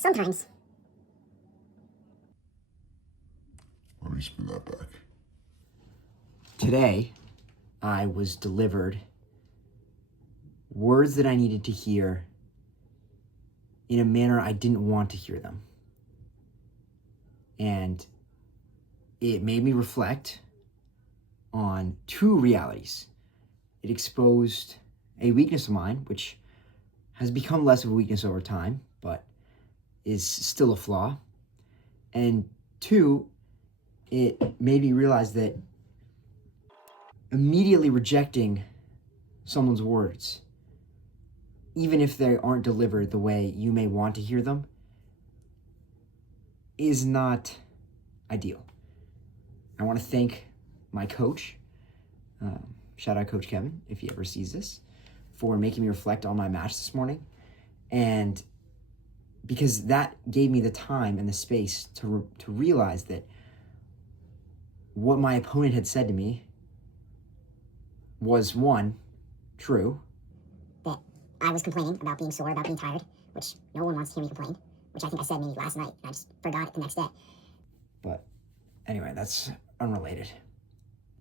Sometimes. Let me spin that back. Today, I was delivered words that I needed to hear in a manner I didn't want to hear them. And it made me reflect on two realities. It exposed a weakness of mine, which has become less of a weakness over time, but is still a flaw. And two, it made me realize that immediately rejecting someone's words, even if they aren't delivered the way you may want to hear them, is not ideal. I want to thank my coach, shout out Coach Kevin, if he ever sees this, for making me reflect on my match this morning. And because that gave me the time and the space to realize that what my opponent had said to me was, one, true. That I was complaining about being sore, about being tired, which no one wants to hear me complain, which I think I said maybe last night, and I just forgot it the next day. But anyway, that's unrelated.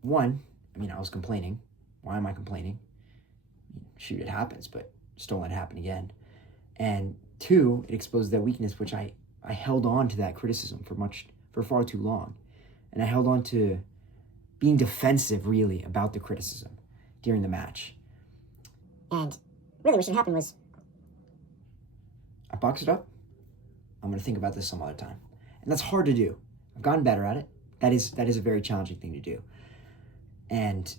One, I was complaining. Why am I complaining? Shoot, it happens, but just don't let it happen again. And two, it exposed that weakness, which I held on to that criticism for far too long. And I held on to being defensive, really, about the criticism during the match. And really what should happen was, I boxed it up. I'm going to think about this some other time. And that's hard to do. I've gotten better at it. That is a very challenging thing to do. And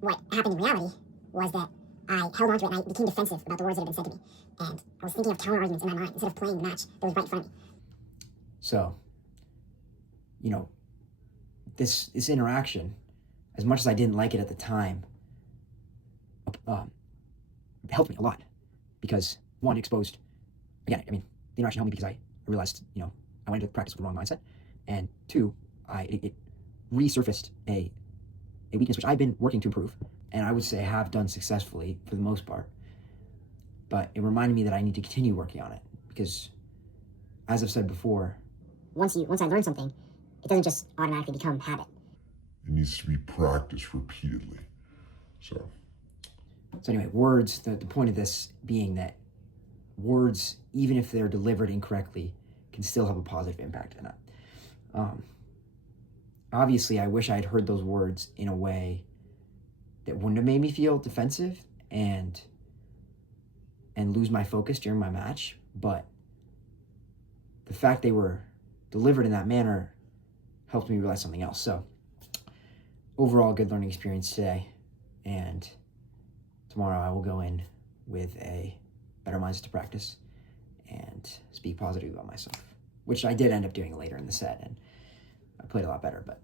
what happened in reality was that I held on to it and I became defensive about the words that had been said to me. And I was thinking of counter arguments in my mind instead of playing the match that was right in front of me. so, this interaction, as much as I didn't like it at the time, helped me a lot. Because one, exposed, again, the interaction helped me because I realized, I went into practice with the wrong mindset. And two, it resurfaced a weakness which I've been working to improve, and I would say have done successfully for the most part. But it reminded me that I need to continue working on it because, as I've said before, Once I learn something, it doesn't just automatically become habit. It needs to be practiced repeatedly. So anyway, words, the point of this being that words, even if they're delivered incorrectly, can still have a positive impact. And obviously, I wish I had heard those words in a way that wouldn't have made me feel defensive and lose my focus during my match. But the fact they were delivered in that manner helped me realize something else. So overall, good learning experience today. And tomorrow I will go in with a better mindset to practice and speak positively about myself, which I did end up doing later in the set. And I played a lot better, but